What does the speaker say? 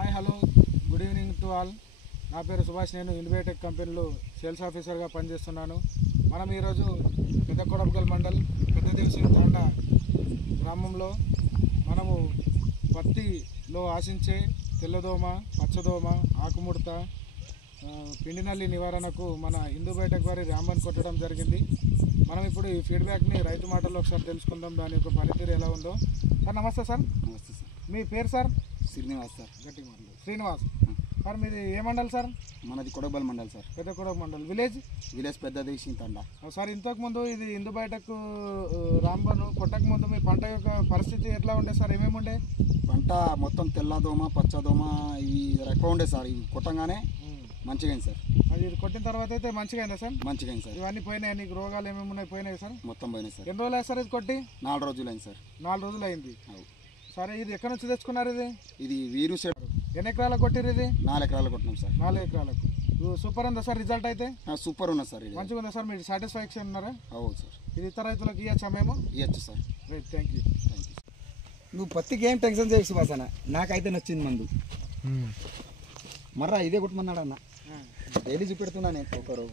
Hi hello good evening to all. నా పేరు సుభాష్. నేను ఇన్వేటెక్ కంపెనీలో సేల్స్ ఆఫీసర్గా పనిచేస్తున్నాను. మనం ఈరోజు పెద్ద కొడబగల్ మండల్ పెద్దదేవసి తాండా గ్రామంలో మనము పత్తిలో ఆశించే తెల్లదోమ, పచ్చదోమ, ఆకుముడత, పిండినల్లి నివారణకు మన ఇన్వేటెక్ వారి ర్యాంబన్ కొట్టడం జరిగింది. మనం ఇప్పుడు ఈ ఫీడ్బ్యాక్ని రైతు మాటల్లో ఒకసారి తెలుసుకుందాం, దాని యొక్క పనితీరు ఎలా ఉందో. సార్ నమస్తే సార్. నమస్తే సార్. మీ పేరు సార్? శ్రీనివాస్ సార్. గట్టి మండల్ శ్రీనివాస్ సార్. మీది ఏ మండల్ సార్? మనది కొడబల్ మండల్ సార్. పెద్ద కొడబ మండల్. విలేజ్ పెద్దదేశి తండా సార్. ఇంతకుముందు ఇది ఇన్వేటెక్ రాంబన్ కొట్టక ముందు మీ పంట యొక్క పరిస్థితి ఎట్లా ఉండే సార్? ఏమేమి ఉండే పంట? మొత్తం తెల్లదోమ, పచ్చదోమ ఇవి ఎక్కువ ఉండే సార్. ఇవి కొట్టంగానే మంచిగా అయింది సార్. అది ఇది కొట్టిన తర్వాత అయితే మంచిగా అయిందా సార్? మంచిగా అయింది సార్. ఇవన్నీ పోయినాయి? నీకు రోగాలు ఏమేమి ఉన్నాయి? పోయినాయి సార్? మొత్తం పోయినాయి సార్. ఎన్ని రోజులు అయ్యి సార్ ఇది కొట్టి? 4 రోజులు అయింది సార్. 4 రోజులు అయింది. సరే, ఇది ఎక్కడి నుంచి తెచ్చుకున్నారు? ఇది వీరు సెట్. ఎన్ని ఎకరాలకు కొట్టిరు ఇది? 4 ఎకరాలు కొట్టినాం సార్. 4 ఎకరాలకు. సూపర్ ఉందా సార్ రిజల్ట్? అయితే సూపర్ ఉన్నది సార్. మంచిగా ఉందా సార్? మీరు సాటిస్ఫాక్షన్ ఉన్నారా? అవును సార్. ఇది ఇతర రైతులకు ఇవ్వచ్చా మేము? ఇవ్వచ్చు సార్. Right, thank you. నువ్వు పత్తికి ఏం టెన్షన్ చేయకు సుభాసన, నాకైతే నచ్చింది మందు. మర్రా ఇదే కొట్టమన్నాడు అన్న. డైలీ చూపెడుతున్నా నేను ఒకరు.